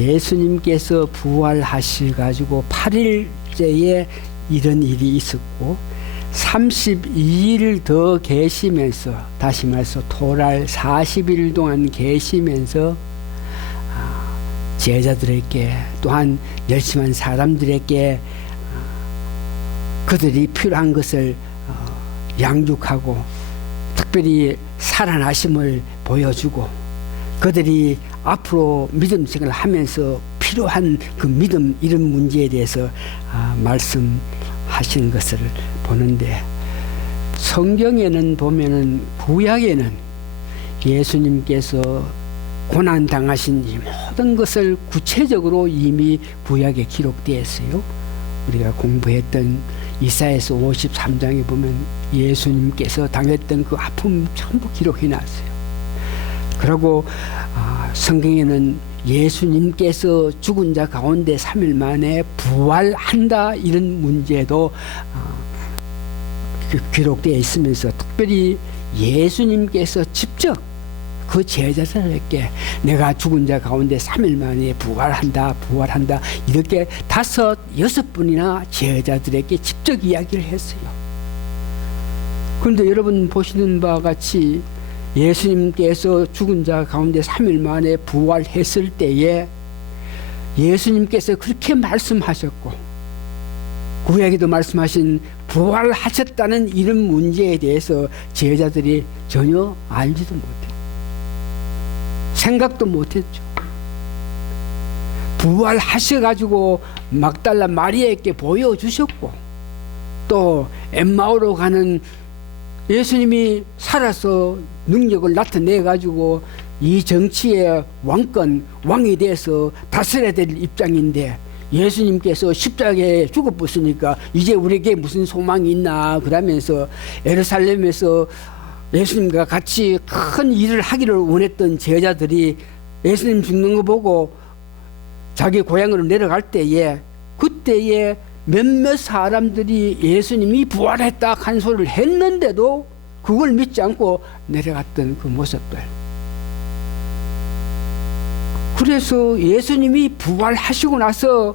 예수님께서 부활하셔가지고 8일째에 이런 일이 있었고 32일 더 계시면서, 다시 말해서 토랄 40일 동안 계시면서 제자들에게, 또한 열심한 사람들에게 그들이 필요한 것을 양육하고 특별히 살아나심을 보여주고, 그들이 앞으로 믿음 생활을 하면서 필요한 그 믿음, 이런 문제에 대해서 말씀하신 것을 보는데, 성경에는 보면은, 구약에는 예수님께서 고난 당하신 이 모든 것을 구체적으로 이미 구약에 기록되어 있어요. 우리가 공부했던 이사야서 53장에 보면 예수님께서 당했던 그 아픔 전부 기록해 놨어요. 그리고 성경에는 예수님께서 죽은 자 가운데 3일 만에 부활한다, 이런 문제도 기록되어 있으면서, 특별히 예수님께서 직접 그 제자들에게 내가 죽은 자 가운데 3일 만에 부활한다 이렇게 5, 6분이나 제자들에게 직접 이야기를 했어요. 그런데 여러분 보시는 바와 같이 예수님께서 죽은 자 가운데 3일 만에 부활했을 때에 예수님께서 그렇게 말씀하셨고, 구약에도 말씀하신 부활하셨다는 이런 문제에 대해서 제자들이 전혀 알지도 못했고 생각도 못했죠. 부활하셔가지고 막달라 마리아에게 보여주셨고, 또 엠마오로 가는 예수님이 살아서 능력을 나타내가지고 이 정치의 왕이 돼서 다스려야 될 입장인데, 예수님께서 십자가에 죽어버렸으니까 이제 우리에게 무슨 소망이 있나 그러면서 예루살렘에서 예수님과 같이 큰 일을 하기를 원했던 제자들이 예수님 죽는 거 보고 자기 고향으로 내려갈 때에, 그때에 몇몇 사람들이 예수님이 부활했다 한 소리를 했는데도 그걸 믿지 않고 내려갔던 그 모습들. 그래서 예수님이 부활하시고 나서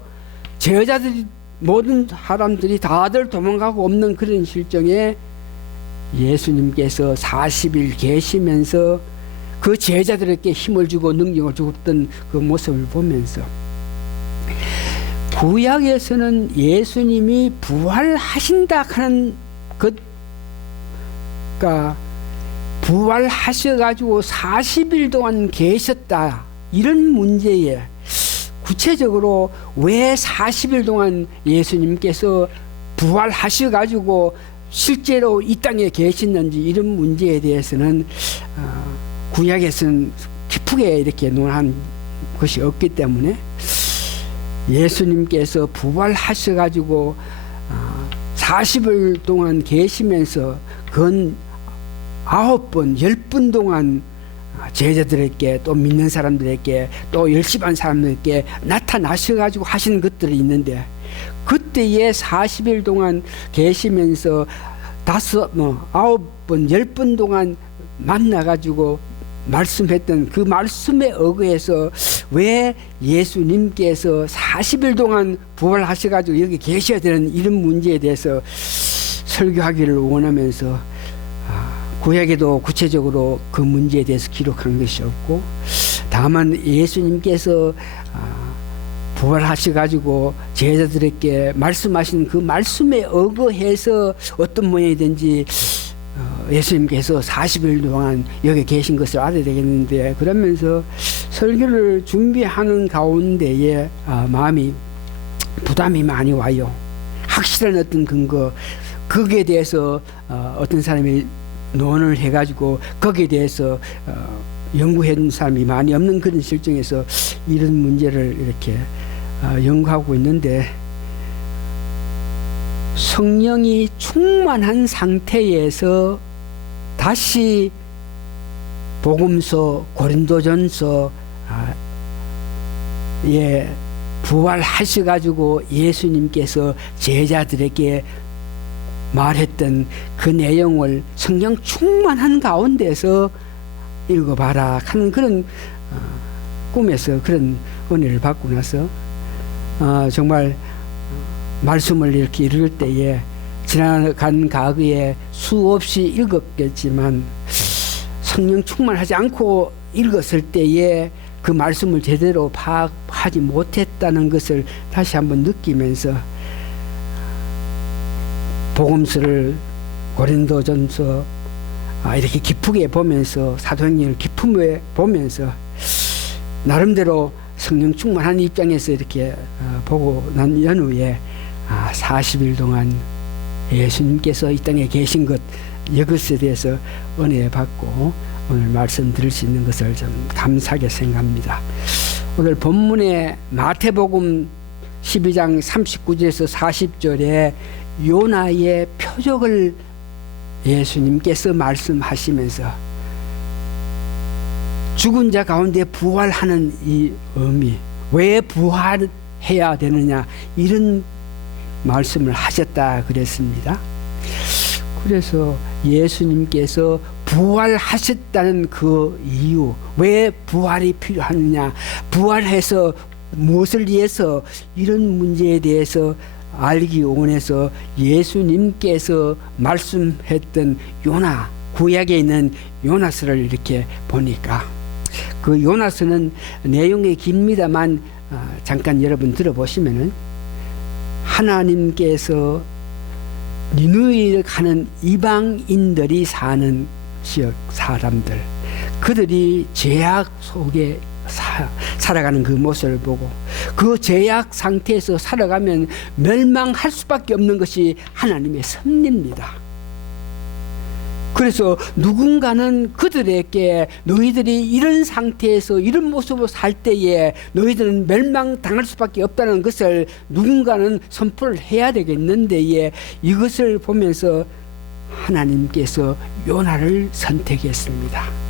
제자들이, 모든 사람들이 다들 도망가고 없는 그런 실정에 예수님께서 40일 계시면서 그 제자들에게 힘을 주고 능력을 주었던 그 모습을 보면서, 구약에서는 예수님이 부활하신다 하는 것과 부활하셔가지고 40일 동안 계셨다, 이런 문제에 구체적으로 왜 40일 동안 예수님께서 부활하셔가지고 실제로 이 땅에 계셨는지, 이런 문제에 대해서는 구약에서는 깊게 이렇게 논한 것이 없기 때문에, 예수님께서 부활하셔가지고 40일 동안 계시면서 건 9번, 10번 동안 제자들에게, 또 믿는 사람들에게, 또 열심한 사람들에게 나타나셔가지고 하시는 것들이 있는데, 그때에 40일 동안 계시면서 9번, 10번 동안 만나가지고 말씀했던 그 말씀에 의거해서 왜 예수님께서 40일 동안 부활하셔가지고 여기 계셔야 되는 이런 문제에 대해서 설교하기를 원하면서, 구약에도 구체적으로 그 문제에 대해서 기록한 것이 없고, 다만 예수님께서 부활하셔가지고 제자들에게 말씀하신 그 말씀에 의거해서 어떤 모양이든지 예수님께서 40일 동안 여기 계신 것을 알아야 되겠는데, 그러면서 설교를 준비하는 가운데에 마음이 부담이 많이 와요. 확실한 어떤 근거, 거기에 대해서 어떤 사람이 논을 해가지고 거기에 대해서 연구한 사람이 많이 없는 그런 실정에서 이런 문제를 이렇게 연구하고 있는데, 성령이 충만한 상태에서 다시 복음서, 고린도전서 부활하셔가지고 예수님께서 제자들에게 말했던 그 내용을 성령 충만한 가운데서 읽어봐라 하는 그런 꿈에서 그런 은혜를 받고 나서 정말 말씀을 이렇게 읽을 때에 지나간 과거에 수없이 읽었겠지만 성령 충만하지 않고 읽었을 때에 그 말씀을 제대로 파악하지 못했다는 것을 다시 한번 느끼면서 복음서를 고린도전서 이렇게 깊게 보면서 사도행전을 깊게 보면서 나름대로 성령 충만한 입장에서 이렇게 보고 난 연후에 40일 동안 예수님께서 이 땅에 계신 것 이것에 대해서 은혜 받고 오늘 말씀 드릴 수 있는 것을 좀 감사하게 생각합니다. 오늘 본문의 마태복음 12장 39절에서 40절에 요나의 표적을 예수님께서 말씀하시면서 죽은 자 가운데 부활하는 이 의미, 왜 부활해야 되느냐, 이런 말씀을 하셨다 그랬습니다. 그래서 예수님께서 부활하셨다는 그 이유, 왜 부활이 필요하느냐, 부활해서 무엇을 위해서, 이런 문제에 대해서 알기 원해서 예수님께서 말씀했던 요나, 구약에 있는 요나서를 이렇게 보니까 그 요나서는 내용이 깁니다만 잠깐 여러분 들어보시면은 하나님께서 니느웨에 가는 이방인들이 사는 지역 사람들, 그들이 죄악 속에 살아가는 그 모습을 보고 그 죄악 상태에서 살아가면 멸망할 수밖에 없는 것이 하나님의 섭리입니다. 그래서 누군가는 그들에게 너희들이 이런 상태에서 이런 모습으로 살 때에 너희들은 멸망당할 수밖에 없다는 것을 누군가는 선포를 해야 되겠는데, 이것을 보면서 하나님께서 요나를 선택했습니다.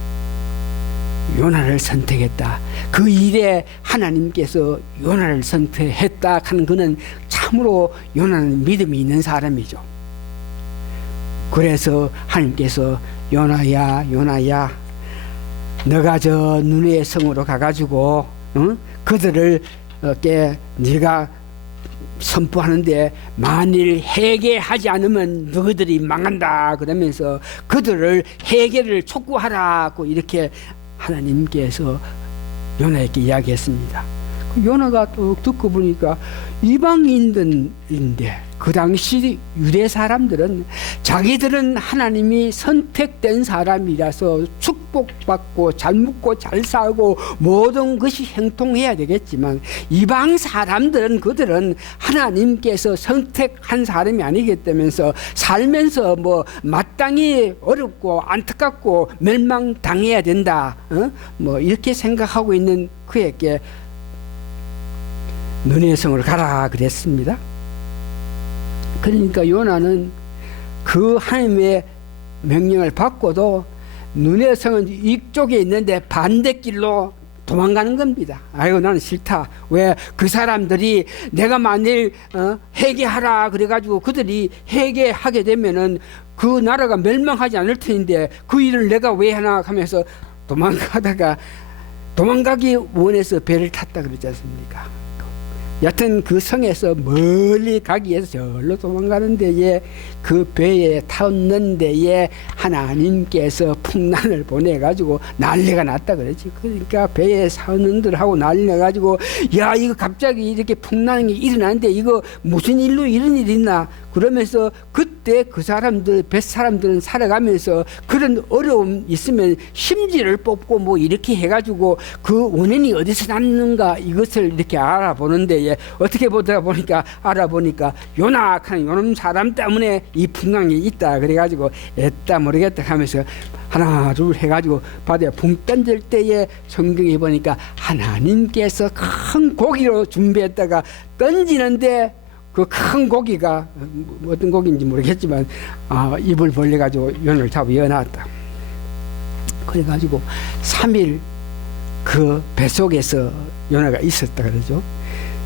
요나를 선택했다. 그 일에 하나님께서 요나를 선택했다 하는 그는 참으로 요나는 믿음이 있는 사람이죠. 그래서 하나님께서 요나야, 요나야, 너가 저 니느웨 성으로 가가지고 그들을 네가 선포하는데 만일 회개하지 않으면 너희들이 망한다 그러면서 그들을 회개를 촉구하라고 이렇게 하나님께서 요나에게 이야기했습니다. 요나가 또 듣고 보니까 이방인들인데 그 당시 유대 사람들은 자기들은 하나님이 선택된 사람이라서 축복받고 잘 먹고 잘 살고 모든 것이 형통해야 되겠지만, 이방 사람들은 그들은 하나님께서 선택한 사람이 아니기 때문에 살면서 뭐 마땅히 어렵고 안타깝고 멸망당해야 된다, 뭐 이렇게 생각하고 있는 그에게 니느웨 성을 가라 그랬습니다. 그러니까 요나는 그 하나님의 명령을 받고도 니느웨 성은 이쪽에 있는데 반대길로 도망가는 겁니다. 아이고 나는 싫다. 왜 그 사람들이 내가 만일 회개하라 그래가지고 그들이 회개하게 되면은 그 나라가 멸망하지 않을 텐데 그 일을 내가 왜 하나 하면서 도망가다가 도망가기 원해서 배를 탔다 그러지 않습니까? 여튼 그 성에서 멀리 가기 위해서 절로 도망가는 데에 그 배에 탔는 데에 하나님께서 풍랑을 보내가지고 난리가 났다 그러지. 그러니까 배에 사는들하고 난리 나가지고 야 이거 갑자기 이렇게 풍랑이 일어나는데 이거 무슨 일로 이런 일이 있나 그러면서 그때 그 사람들 뱃사람들은 살아가면서 그런 어려움 있으면 심지를 뽑고 뭐 이렇게 해가지고 그 원인이 어디서 났는가 이것을 이렇게 알아보는데 어떻게 보다 보니까 알아보니까 요나한 요놈 사람 때문에 이 풍랑이 있다 그래가지고 애따 모르겠다 하면서 하나 둘 해가지고 바다에 붕 던질 때에 성경에 보니까 하나님께서 큰 고기로 준비했다가 던지는데 그 큰 고기가 어떤 고기인지 모르겠지만 입을 벌려가지고 요나를 잡아 이어놨다. 그래가지고 3일 그 뱃속에서 요나가 있었다 그러죠.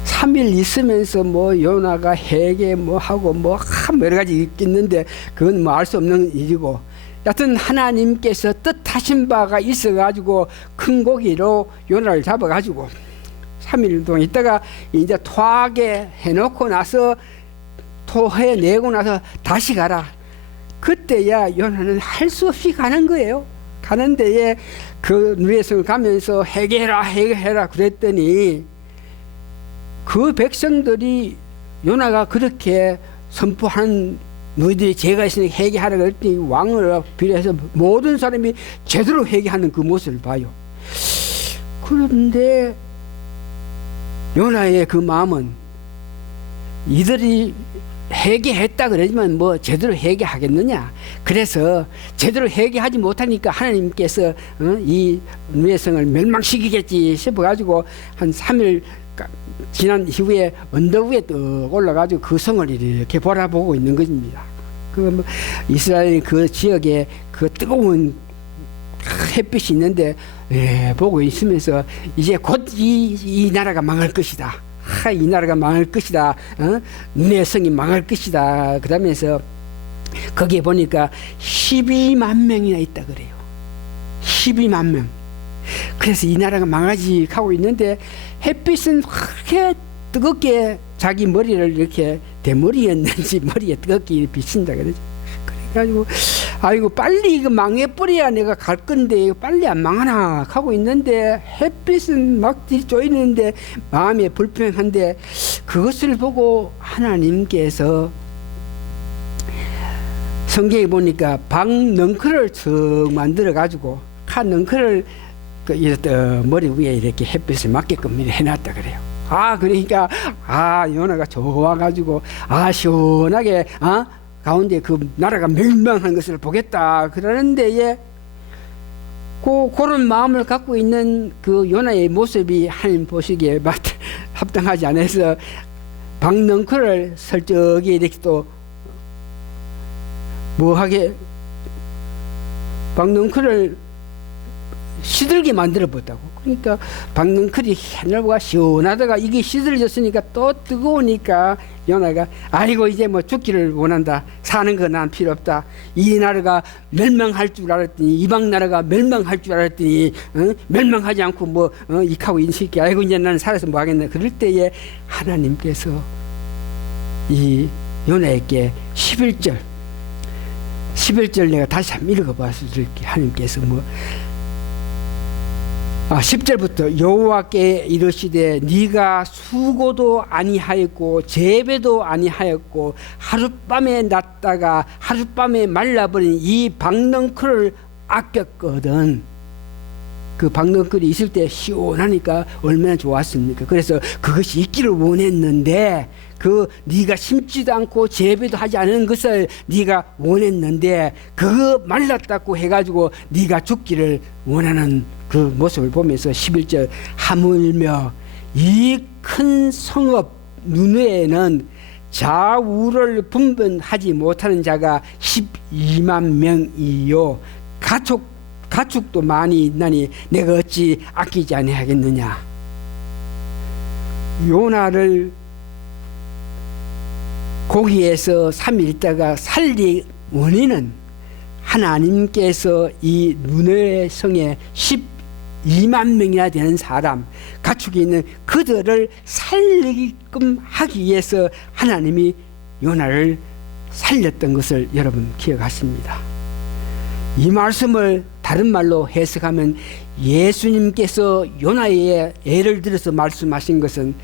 3일 있으면서 뭐 요나가 회개 뭐 하고 뭐 여러 가지 있겠는데 그건 뭐 알 수 없는 일이고, 여하튼 하나님께서 뜻하신 바가 있어가지고 큰 고기로 요나를 잡아가지고 3일 동안 있다가 이제 토하게 해놓고 나서 토해내고 나서 다시 가라. 그때야 요나는 할 수 없이 가는 거예요. 가는 데에 그 누리의 성을 가면서 회개해라 그랬더니 그 백성들이 요나가 그렇게 선포한 너희들이 죄가 있으니 회개하라 그랬더니 왕을 비례해서 모든 사람이 제대로 회개하는 그 모습을 봐요. 그런데 요나의 그 마음은 이들이 회개했다 그러지만 뭐 제대로 회개하겠느냐. 그래서 제대로 회개하지 못하니까 하나님께서 이 누리의 성을 멸망시키겠지 싶어가지고 한 3일 지난 이후에 언덕 위에 또 올라가지고 그 성을 이렇게 바라보고 있는 것입니다. 그 뭐 이스라엘 그 지역에 그 뜨거운 햇빛이 있는데 보고 있으면서 이제 곧 이 나라가 망할 것이다. 이 나라가 망할 것이다. 눈의 성이 망할 것이다. 그러면서 거기에 보니까 12만 명이나 있다 그래요. 12만 명. 그래서 이 나라가 망하지 하고 있는데 햇빛은 그렇게 뜨겁게 자기 머리를 이렇게 대머리였는지 머리에 뜨겁게 비친다 그러죠. 그래가지고 아이고 빨리 이거 망해버려야 내가 갈 건데 빨리 안 망하나 하고 있는데 햇빛은 막 쪼이는데 마음이 불평한데 그것을 보고 하나님께서 성경에 보니까 박넝쿨을 척 만들어 가지고 칸넝쿨을 머리 위에 이렇게 햇빛을 맞게끔 해놨다 그래요. 그러니까 요나가 좋아가지고 시원하게 가운데 그 나라가 멸망한 것을 보겠다 그러는데 그런 마음을 갖고 있는 그 요나의 모습이 하나님 보시기에 합당하지 않아서 박넝쿨을 설적이 이렇게 또 뭐하게 박넝쿨을 시들게 만들어 봤다고. 그러니까 박넝쿨이 하늘보가 시원하다가 이게 시들졌으니까 또 뜨거우니까 요나가 아이고 이제 뭐 죽기를 원한다. 사는 거 난 필요 없다. 이 나라가 멸망할 줄 알았더니 이방 나라가 멸망할 줄 알았더니 멸망하지 않고 뭐 이카고 인식이 아이고 이제 나는 살아서 뭐 하겠나. 그럴 때에 하나님께서 이 요나에게 11절 내가 다시 한번 읽어봐서 이렇게 하나님께서 10절부터 여호와께 이르시되 네가 수고도 아니하였고 재배도 아니하였고 하룻밤에 났다가 하룻밤에 말라버린 이 박넝쿨을 아꼈거든. 그 박넝쿨이 있을 때 시원하니까 얼마나 좋았습니까. 그래서 그것이 있기를 원했는데 네가 심지도 않고 재배도 하지 않은 것을 네가 원했는데 그거 말랐다고 해가지고 네가 죽기를 원하는 그 모습을 보면서 11절 하물며 이 큰 성읍 누누에는 좌우를 분별하지 못하는 자가 12만 명이요 가축도 많이 있나니 내가 어찌 아끼지 아니하겠느냐. 요나를 고기에서 3일 있다가 살리 원인은 하나님께서 이 누누의 성에 12만 명이나 되는 사람 가축이 있는 그들을 살리게끔 하기 위해서 하나님이 요나를 살렸던 것을 여러분 기억하십니다. 이 말씀을 다른 말로 해석하면 예수님께서 요나의 예를 들어서 말씀하신 것은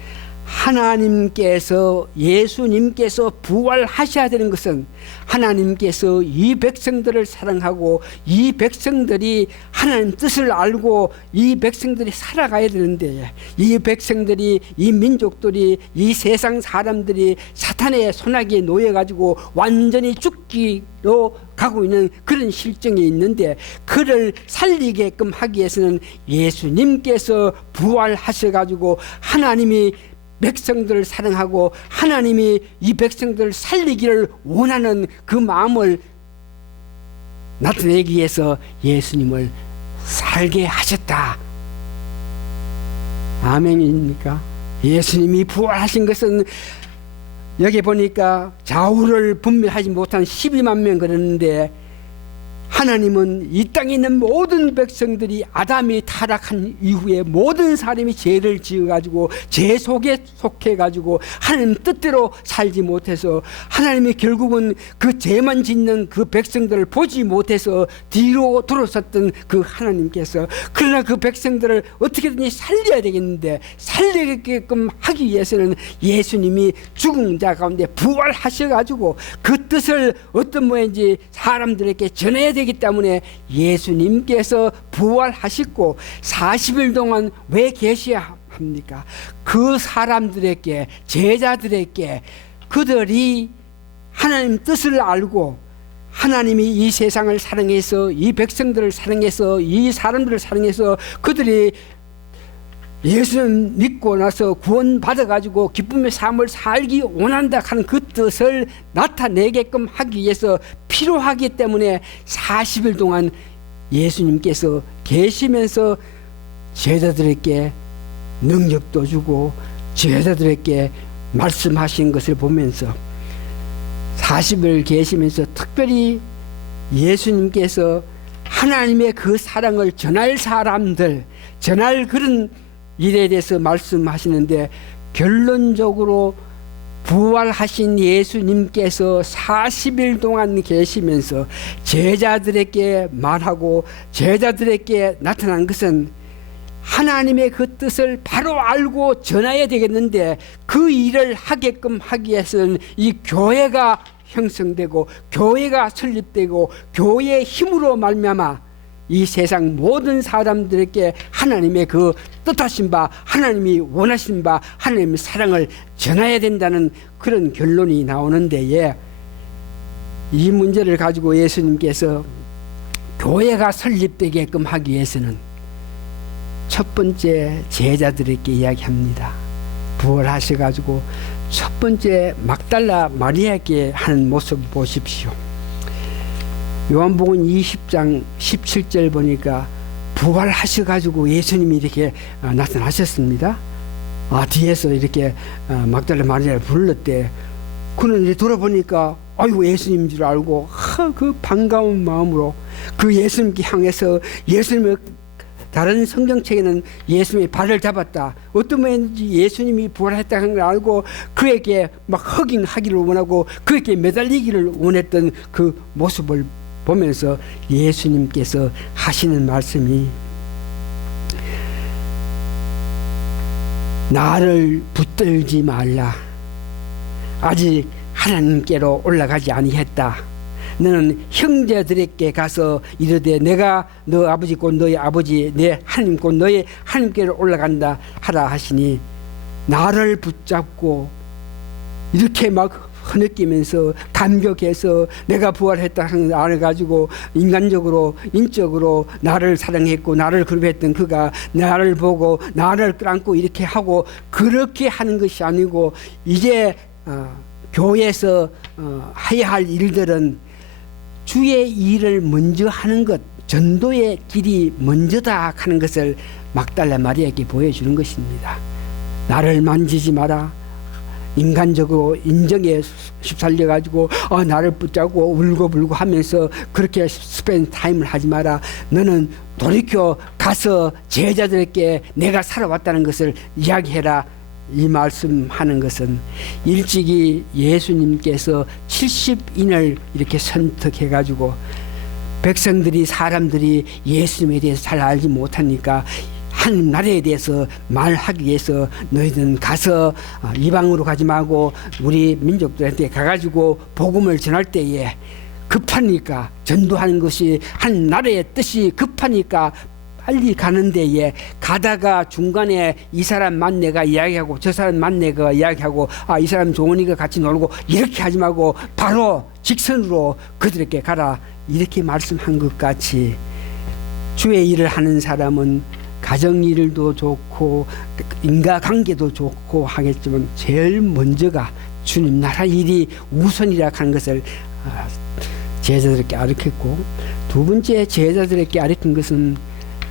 하나님께서 예수님께서 부활하셔야 되는 것은 하나님께서 이 백성들을 사랑하고 이 백성들이 하나님 뜻을 알고 이 백성들이 살아가야 되는데 이 백성들이 이 민족들이 이 세상 사람들이 사탄의 손아귀에 놓여가지고 완전히 죽기로 가고 있는 그런 실정이 있는데 그를 살리게끔 하기 위해서는 예수님께서 부활하셔가지고 하나님이 백성들을 사랑하고 하나님이 이 백성들을 살리기를 원하는 그 마음을 나타내기 위해서 예수님을 살게 하셨다. 아멘입니까? 예수님이 부활하신 것은 여기 보니까 좌우를 분별하지 못한 12만 명 그러는데 하나님은 이 땅에 있는 모든 백성들이 아담이 타락한 이후에 모든 사람이 죄를 지어가지고 죄 속에 속해가지고 하나님 뜻대로 살지 못해서 하나님이 결국은 그 죄만 짓는 그 백성들을 보지 못해서 뒤로 돌아섰던 그 하나님께서, 그러나 그 백성들을 어떻게든지 살려야 되겠는데 살리게끔 하기 위해서는 예수님이 죽은 자 가운데 부활하셔가지고 그 뜻을 어떤 모양인지 사람들에게 전해야 되기 때문에 예수님께서 부활하시고 40일 동안 왜 계셔야 합니까? 그 사람들에게, 제자들에게, 그들이 하나님 뜻을 알고 하나님이 이 세상을 사랑해서, 이 백성들을 사랑해서, 이 사람들을 사랑해서 그들이 예수님 믿고 나서 구원받아가지고 기쁨의 삶을 살기 원한다 하는 그 뜻을 나타내게끔 하기 위해서 필요하기 때문에 40일 동안 예수님께서 계시면서 제자들에게 능력도 주고 제자들에게 말씀하신 것을 보면서 40일 계시면서 특별히 예수님께서 하나님의 그 사랑을 전할 사람들, 전할 그런 일에 대해서 말씀하시는데, 결론적으로 부활하신 예수님께서 40일 동안 계시면서 제자들에게 말하고 제자들에게 나타난 것은 하나님의 그 뜻을 바로 알고 전해야 되겠는데, 그 일을 하게끔 하기 위해서는 이 교회가 형성되고 교회가 설립되고 교회의 힘으로 말미암아 이 세상 모든 사람들에게 하나님의 그 뜻하신 바, 하나님이 원하신 바, 하나님의 사랑을 전해야 된다는 그런 결론이 나오는 데에, 이 문제를 가지고 예수님께서 교회가 설립되게끔 하기 위해서는 첫 번째 제자들에게 이야기합니다. 부활하셔가지고 첫 번째 막달라 마리아에게 하는 모습 보십시오. 요한복음 20장 17절 보니까 부활하셔가지고 예수님이 이렇게 나타나셨습니다. 뒤에서 이렇게 막달라 마리아를 불렀대. 그는 이제 돌아보니까 아이고 예수님인 줄 알고 그 반가운 마음으로 그 예수님께 향해서, 예수님의 다른 성경책에는 예수님이 발을 잡았다, 어떤 모양인지 예수님이 부활했다는 걸 알고 그에게 막 허깅하기를 원하고 그에게 매달리기를 원했던 그 모습을 보면서 예수님께서 하시는 말씀이, 나를 붙들지 말라. 아직 하나님께로 올라가지 아니했다. 너는 형제들에게 가서 이르되 내가 너 아버지 곧 너의 아버지, 내 하나님 곧 너의 하나님께로 올라간다 하라 하시니, 나를 붙잡고 이렇게 막 흐느끼면서 감격해서 내가 부활했다 하는 걸 알아가지고 인간적으로, 인적으로 나를 사랑했고 나를 그리웠던 그가 나를 보고 나를 끌안고 이렇게 하고, 그렇게 하는 것이 아니고 이제 교회에서 해야 할 일들은 주의 일을 먼저 하는 것, 전도의 길이 먼저다 하는 것을 막달라 마리아에게 보여주는 것입니다. 나를 만지지 마라. 인간적으로 인정에 휩쓸려가지고 나를 붙잡고 울고불고 하면서 그렇게 스펜 타임을 하지 마라. 너는 돌이켜 가서 제자들에게 내가 살아왔다는 것을 이야기해라. 이 말씀하는 것은 일찍이 예수님께서 70인을 이렇게 선택해가지고 백성들이, 사람들이 예수님에 대해서 잘 알지 못하니까 하나님 나라에 대해서 말하기 위해서 너희들은 가서 이방으로 가지 말고 우리 민족들한테 가가지고 복음을 전할 때에 급하니까, 전도하는 것이 하나님 나라의 뜻이 급하니까 빨리 가는 데에 가다가 중간에 이 사람 만내가 이야기하고 저 사람 만내가 이야기하고 이 사람 좋으니까 같이 놀고 이렇게 하지 말고 바로 직선으로 그들에게 가라, 이렇게 말씀한 것 같이 주의 일을 하는 사람은 가정일도 좋고 인과관계도 좋고 하겠지만 제일 먼저가 주님 나라 일이 우선이라 하는 것을 제자들에게 가르쳤고, 두 번째 제자들에게 가르친 것은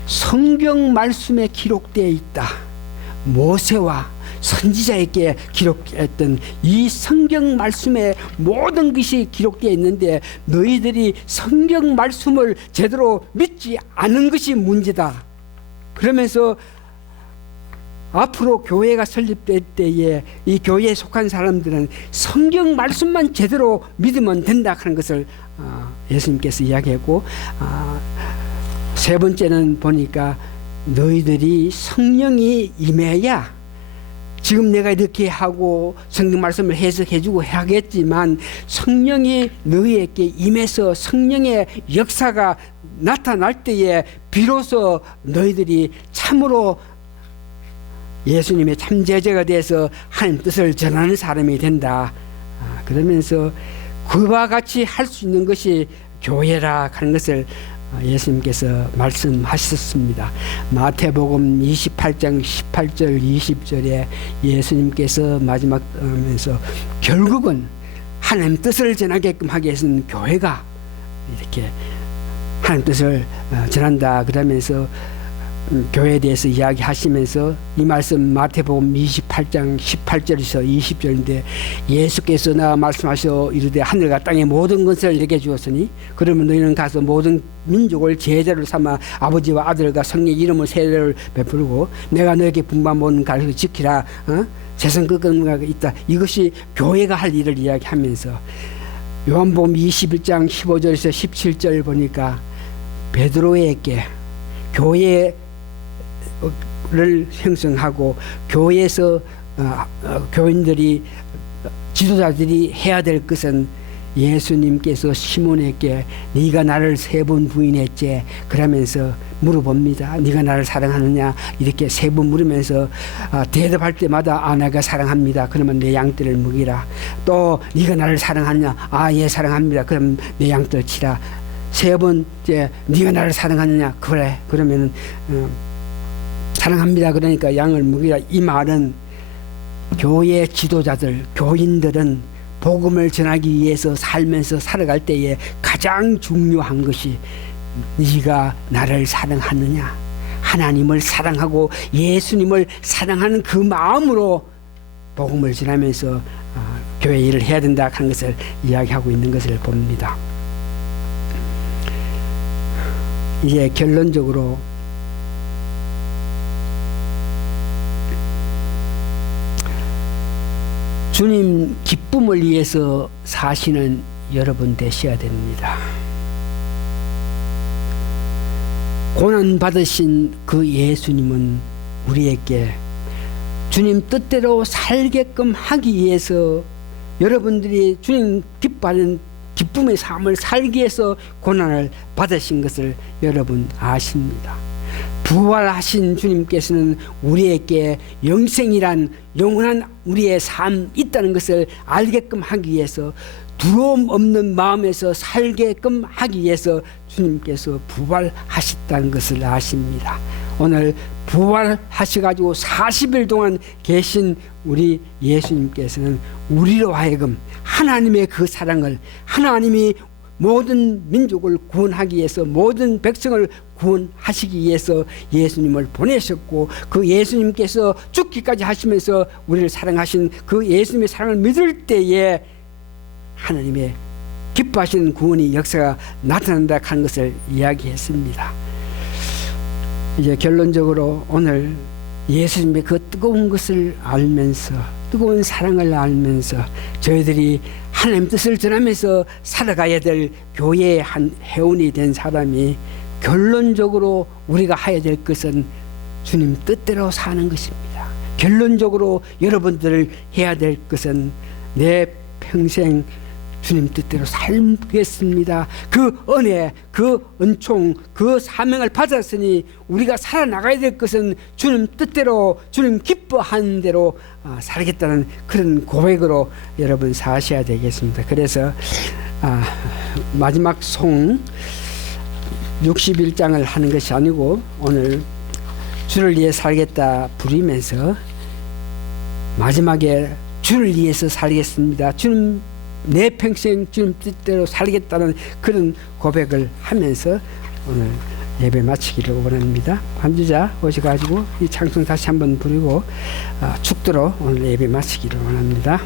성경 말씀에 기록되어 있다. 모세와 선지자에게 기록했던 이 성경 말씀에 모든 것이 기록되어 있는데 너희들이 성경 말씀을 제대로 믿지 않은 것이 문제다. 그러면서 앞으로 교회가 설립될 때에 이 교회에 속한 사람들은 성경 말씀만 제대로 믿으면 된다 하는 것을 예수님께서 이야기했고, 세 번째는 보니까 너희들이 성령이 임해야, 지금 내가 이렇게 하고 성경 말씀을 해석해주고 하겠지만 성령이 너희에게 임해서 성령의 역사가 나타날 때에 비로소 너희들이 참으로 예수님의 참제자가 돼서 하나님 뜻을 전하는 사람이 된다. 그러면서 그와 같이 할 수 있는 것이 교회라 하는 것을 예수님께서 말씀하셨습니다. 마태복음 28장 18절 20절에 예수님께서 마지막 하면서 결국은 하나님 뜻을 전하게끔 하기 위해서는 교회가 이렇게 하나님 뜻을 전한다 그러면서 교회에 대해서 이야기하시면서 이 말씀 마태복음 28장 18절에서 20절인데 예수께서 나와 말씀하셔 이르되 하늘과 땅의 모든 것을 내게 주었으니 그러면 너희는 가서 모든 민족을 제자로 삼아 아버지와 아들과 성령의 이름을 세례를 베풀고 내가 너에게 분반 모든 가르쳐 지키라. 세상 끝까지 있다. 이것이 교회가 할 일을 이야기하면서 요한복음 21장 15절에서 17절 보니까 베드로에게 교회를 형성하고 교회에서 교인들이 지도자들이 해야 될 것은 예수님께서 시몬에게 네가 나를 3번 부인했지 그러면서 물어봅니다. 네가 나를 사랑하느냐 이렇게 3번 물으면서 대답할 때마다 내가 사랑합니다. 그러면 내 양떼를 먹이라. 또 네가 나를 사랑하느냐 예 사랑합니다. 그럼 내 양떼를 치라. 3번째 네가 나를 사랑하느냐 그래 그러면은 사랑합니다. 그러니까 양을 먹이라. 이 말은 교회 지도자들 교인들은 복음을 전하기 위해서 살면서 살아갈 때에 가장 중요한 것이 네가 나를 사랑하느냐 하나님을 사랑하고 예수님을 사랑하는 그 마음으로 복음을 전하면서 교회 일을 해야 된다 하는 것을 이야기하고 있는 것을 봅니다. 이제 결론적으로 주님 기쁨을 위해서 사시는 여러분 되셔야 됩니다. 고난 받으신 그 예수님은 우리에게 주님 뜻대로 살게끔 하기 위해서 여러분들이 주님 기뻐하는 기쁨의 삶을 살기 위해서 고난을 받으신 것을 여러분 아십니다. 부활하신 주님께서는 우리에게 영생이란 영원한 우리의 삶이 있다는 것을 알게끔 하기 위해서 두려움 없는 마음에서 살게끔 하기 위해서 주님께서 부활하셨다는 것을 아십니다. 오늘 부활하셔가지고 40일 동안 계신 우리 예수님께서는 우리로 하여금 하나님의 그 사랑을 하나님이 모든 민족을 구원하기 위해서 모든 백성을 구원하시기 위해서 예수님을 보내셨고 그 예수님께서 죽기까지 하시면서 우리를 사랑하신 그 예수님의 사랑을 믿을 때에 하나님의 기뻐하시는 구원의 역사가 나타난다 하는 것을 이야기했습니다. 이제 결론적으로 오늘 예수님의 그 뜨거운 것을 알면서 뜨거운 사랑을 알면서 저희들이 하나님 뜻을 전하면서 살아가야 될 교회의 한 회원이 된 사람이 결론적으로 우리가 해야 될 것은 주님 뜻대로 사는 것입니다. 결론적으로 여러분들 해야 될 것은 내 평생 주님 뜻대로 살겠습니다. 그 은혜, 그 은총, 그 사명을 받았으니 우리가 살아나가야 될 것은 주님 뜻대로 주님 기뻐하는 대로 살겠다는 그런 고백으로 여러분 사셔야 되겠습니다. 그래서 마지막 송 61장을 하는 것이 아니고 오늘 주를 위해 살겠다 부르면서 마지막에 주를 위해서 살겠습니다. 주님 내 평생 주님 뜻대로 살겠다는 그런 고백을 하면서 오늘 예배 마치기를 원합니다. 반주자 오셔가지고 이 찬송 다시 한번 부르고 축도로 오늘 예배 마치기를 원합니다.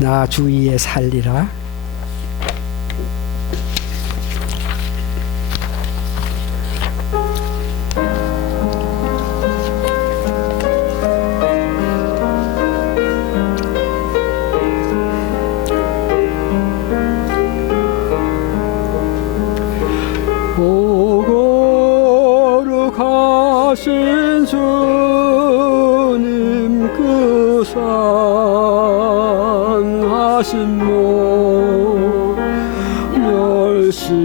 나 주 위에 살리라. 거룩하신 주님 그 상하신 몸 멸시하여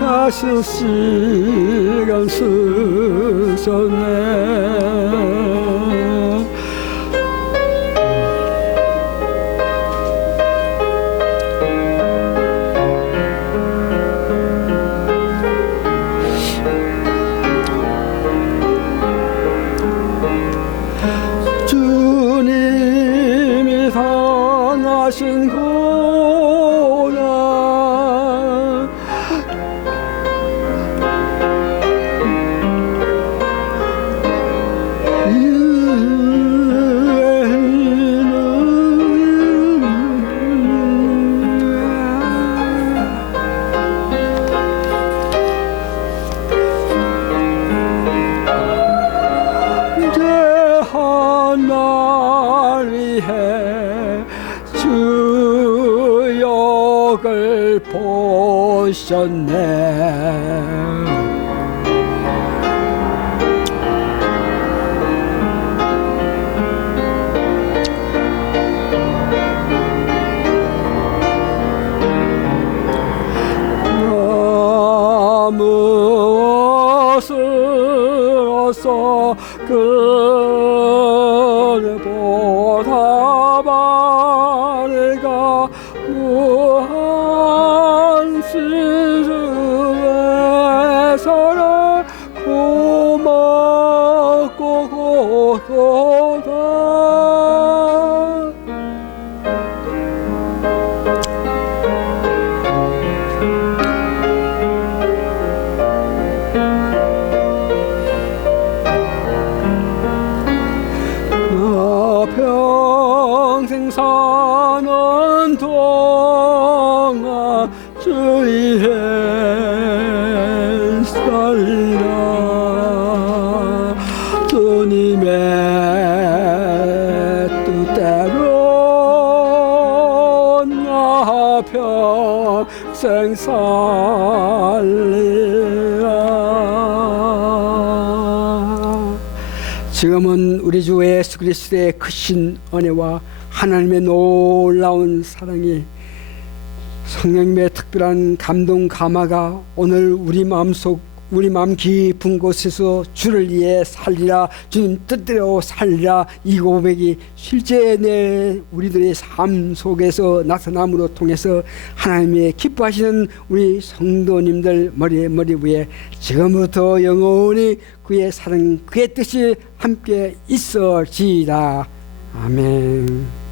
다시 시간 쓰셨네. 주님이 당하신 고난 날 위해 주역을 보셨네. 무엇으로서 그보다 바래가 무한 시주에서는 고맙고 고도다. 평생 사는 동안 주의 살리라. 주님의 뜻대로 나 평생 살리라. 지금은 우리 주 예수 그리스도의 크신 은혜와 하나님의 놀라운 사랑이 성령님의 특별한 감동 감화가 오늘 우리 마음 깊은 곳에서 주를 위해 살리라, 주님 뜻대로 살리라, 이 고백이 실제 우리들의 삶 속에서 나타남으로 통해서 하나님의 기뻐하시는 우리 성도님들 머리 위에 지금부터 영원히 그의 사랑, 그의 뜻이 함께 있어지이다. 아멘.